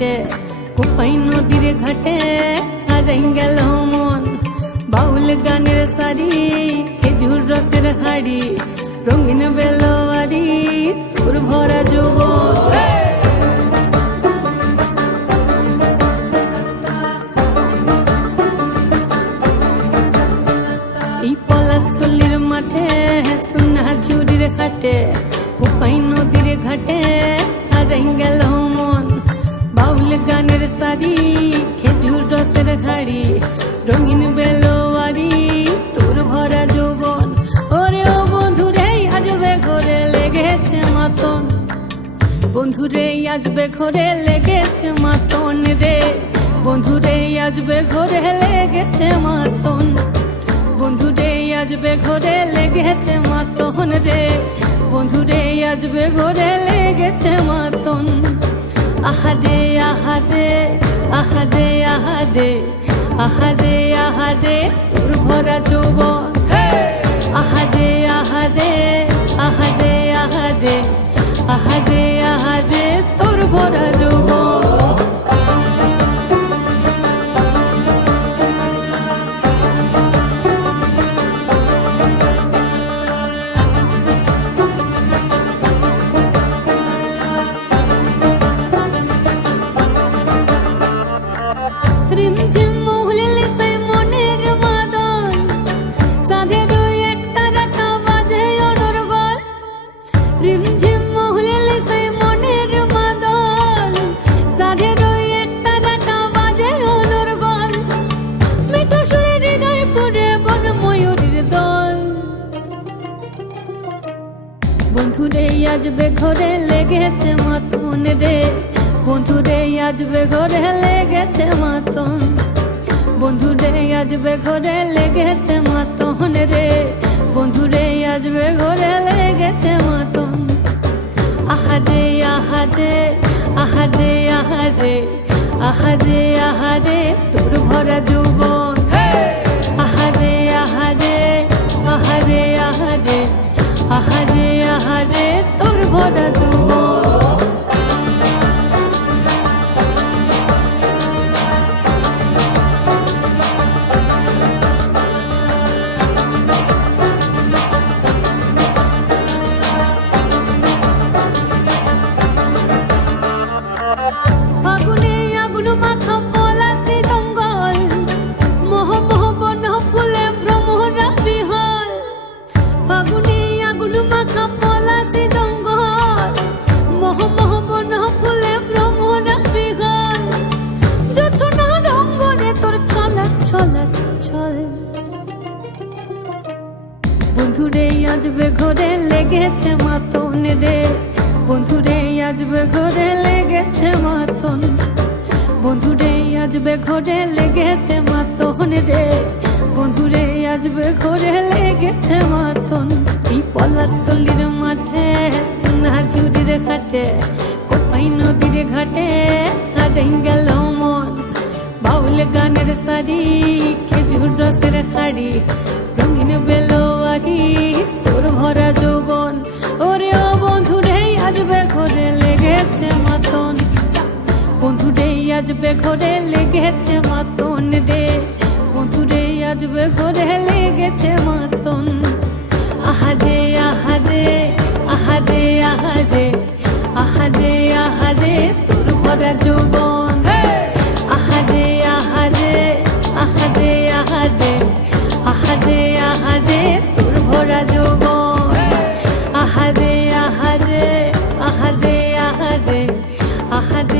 ঘাটে কোপাই নদীর ঘাটে হারাই গেল মন বাউল গানের সারি খেজুর রসের হাড়ি রঙিন বেলোয়ারি তোর ভরা যৌবন এই পলাশতলির মাঠে সোনা ঝুরির ঘাটে কোপাই নদীর ঘাটে হারাই গেল মন বাউল গানের সারি খেজুর রসের হাড়ি রঙিন বেলোয়ারি তোর ভরা যৌবন ওরে ও বন্ধুরে আজবে ঘরে লেগেছে মাতন বন্ধুরে আজবে ঘরে লেগেছে মাতন রে বন্ধুরে আজবে ঘরে লেগেছে মাতন বন্ধুরে আজবে ঘরে লেগেছে মাতন রে বন্ধুরে আজবে ঘরে লেগেছে মাতন আহারে আহারে আহারে আহারে আহারে আহারে তোর ভরা যৌবন আহারে আহারে আহারে আহারে আহারে আহারে তোর ভরা যৌবন রিমঝিম মহুলিলে সেই মনের মাদল সাধের এক তারাটা বাজে অনর্গল রিমঝিম মহুলিলে সেই মনের মাদল সাধের এক তারাটা বাজে অনর্গল মিঠো সুরে হৃদয় পুরে বন ময়ূরীর দল বন্ধুরে আজবে ঘরে লেগেছে মাতন রে বন্ধুরে আজবে ঘরে লেগেছে মাতন বন্ধুরে আজবে ঘরে লেগেছে মাতন রে বন্ধুরে আজবে ঘরে লেগেছে মাতন আহারে আহারে আহারে আহারে আহারে আহারে তোর ভরা যৌবন আহারে আহারে আহারে আহারে আহারে আহারে তোর ভরা যৌবন ফাগুনে আগুন মাখা পলাশি জঙ্গল মোহ মোহ বন ফুলে ভ্রমরা বিহল ফাগুনে আগুন মাখা পলাশি জঙ্গল মোহ মোহ বন ফুলে ভ্রমরা বিহল জোছনা রঙ্গনে তোর ছলক ছলক ছল বন্ধুরে আজবে ঘরে লেগেছে মাতন রে বন্ধুরে আজবে ঘরে লেগেছে মাতন বন্ধুরে আজবে ঘরে লেগেছে মাতন রে বন্ধুরে আজবে ঘরে লেগেছে মাতন এই পলাশতলির মাঠে সোনা ঝুরির ঘাটে কোপাই নদীর ঘাটে হারাই গেল মন বাউল গানের সারি খেজুর রসের হাড়ি রঙিন বেলোয়ারি তোর ভরা যৌবন ওরে ও বন্ধুরে আজবে ঘরে লেগেছে মাতন বন্ধুরে আজবে ঘরে লেগেছে মাতন রে বন্ধুরে আজবে ঘরে লেগেছে মাতন আহারে আহারে আহারে আহারে আহারে আহারে তোর ভরা যৌবন আহারে আহারে আহারে আহারে আহারে আহারে তোর ভরা যৌবন আহারে আহারে আহারে আহারে আহারে